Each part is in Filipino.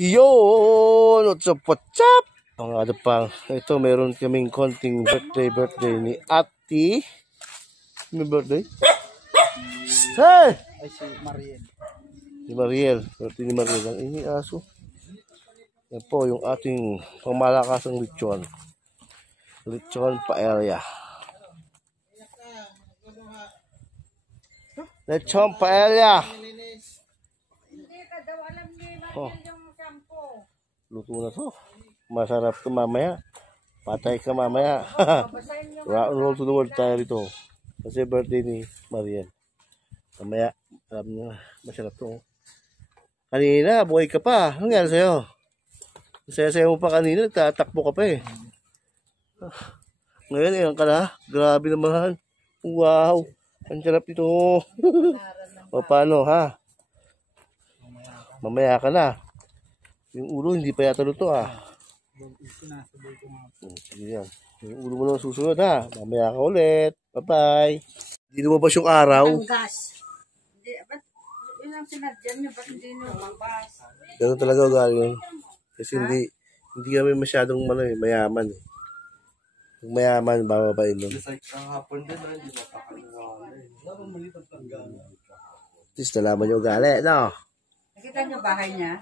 Yun! What's up? Ang ano pang, ito meron kaming konting birthday ni Ate. May birthday? Hey! Ay, si Mariel. Si Mariel. Birthday ni Mariel. Ang ini aso. Yan po yung ating pangmalakasang lechon. Lechon paella. Lechon paella. Oh. Luto na to. Masarap to mamaya. Patay ka mamaya. Rock and roll to the world tayo rito. Kasi birthday ni Mariel. Mamaya, alam nyo, masarap to. Kanina, buhay ka pa. Anong nangyari sa'yo? Saya-saya mo pa kanina, nagtatakbo ka pa eh. Ngayon, ayan ka na. Grabe naman. Wow. Ang sarap ito. O paano ha? Mamaya ka na. Yung ulo hindi pa yata luto ah. Yan. Yung ulo mo lang susunod ha. Mamaya ka ulit. Bye-bye. Hindi lumabas yung araw. Ang gas. Ba't yun ang sinadyan niyo? Ba't hindi lumabas? Ganun talaga ugali. Kasi hindi kami masyadong mayaman eh. Kung mayaman, bababain nun. Ang hapon din, hindi mapakaliwala. At least nalaman niyo ugali, no? Nakita niyo bahay niya?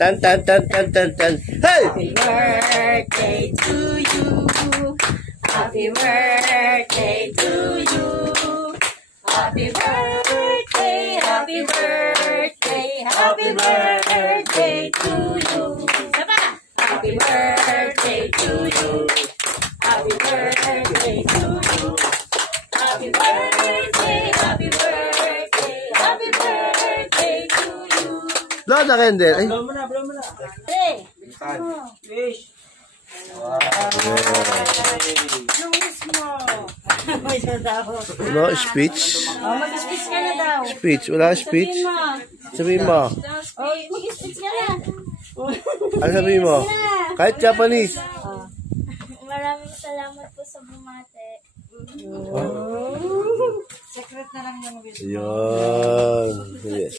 Tan. Hey! Happy birthday to you. Happy birthday to you. Happy birthday, happy birthday, happy birthday to you. Saba! Happy birthday to you. Happy birthday to you. Happy birthday, happy birthday, happy birthday to you. Blow the candle. Ay. Blow mo na. Hey! Wish. Yung wish mo. May isa daw. No, speech. Mag-speech ka na daw. Speech. Wala speech. Sabihin mo. Mag-speech ka na. Ano sabihin mo? Kahit Japanese. Maraming salamat po sa bumate. Secret na lang yung wish. Yun. Yes.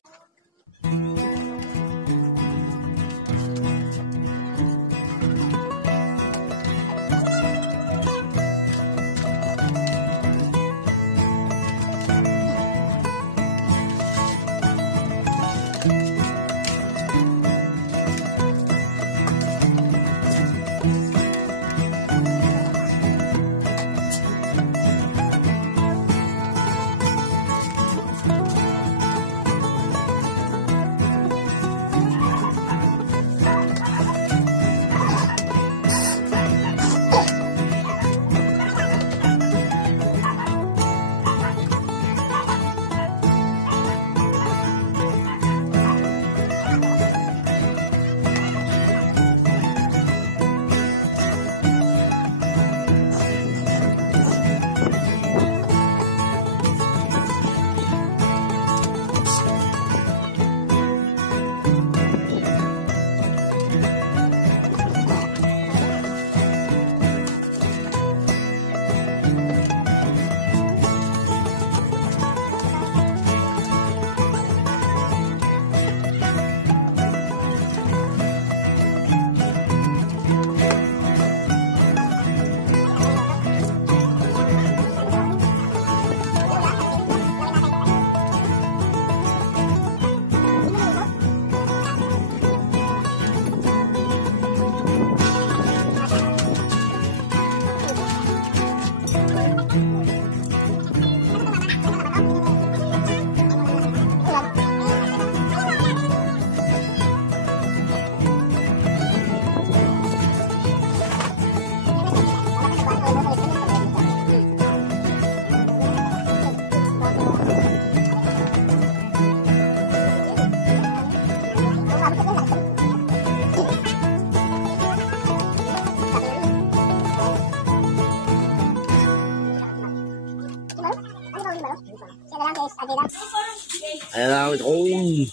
Ayan na kami.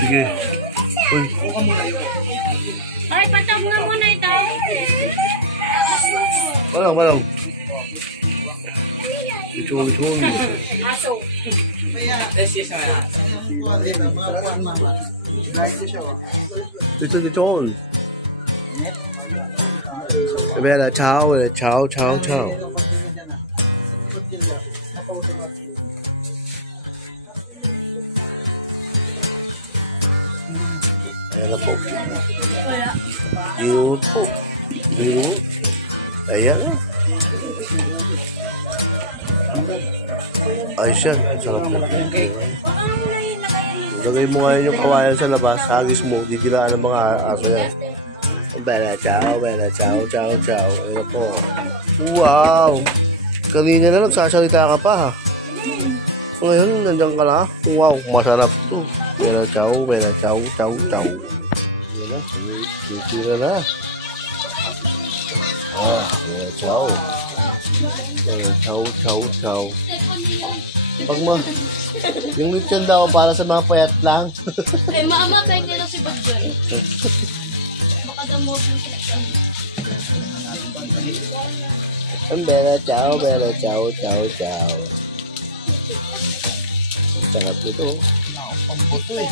Sige. Uy. Ay, patag nga muna ito. Walang. Lechon. Aso. Dito. Bella ciao, ciao. Ayan na po. Ginut. Ayan na. Ayos yan. Sarap na. Lagay mo ngayon yung kawayan sa labas. Hagis mo. Didilaan ng mga aso yan. Bella ciao. Ayan na po. Wow. Kanina na nagsasalita ka pa ha. Ngayon, nandiyan ka na. Wow, masarap to. Bella ciao. Yan na, titira na. Bella ciao. Ciao. Pag yung lechon daw para sa mga payat lang. Maamatay nila si Bagdoy. Baka damot yung sila. Bella ciao. Sarap nito. Pambuto eh.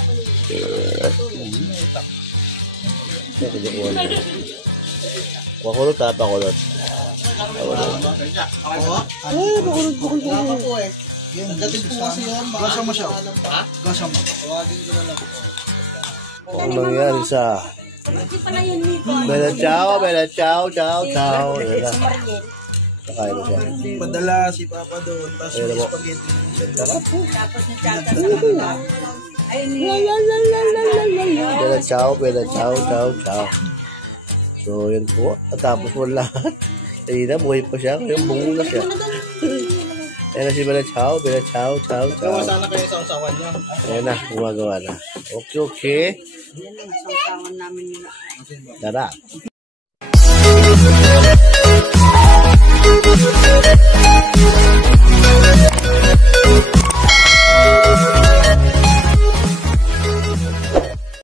Pakulot ha, pakulot. Pakulot po eh. Dating po kasi yun. Gasa mo siya. Ha? Gasa mo. Tawagin ko na lang. Ang nangyari sa Bella ciao. Ayan na. Nakain na siya. Padala si Papa doon. Tapos Ayan na yung po. spaghetti. Sarap po. Tapos nagkakasama. Ay, Bella ciao. So, yun po. Natapos mo lahat. Kanina, buhay pa siya. Ngayon, bungo na siya. Ayan na si Bella ciao. Gawa sana kayo sa usawan niya. Ayan na, gumagawa na. Okay. yan ang sausawan namin nila. Tara.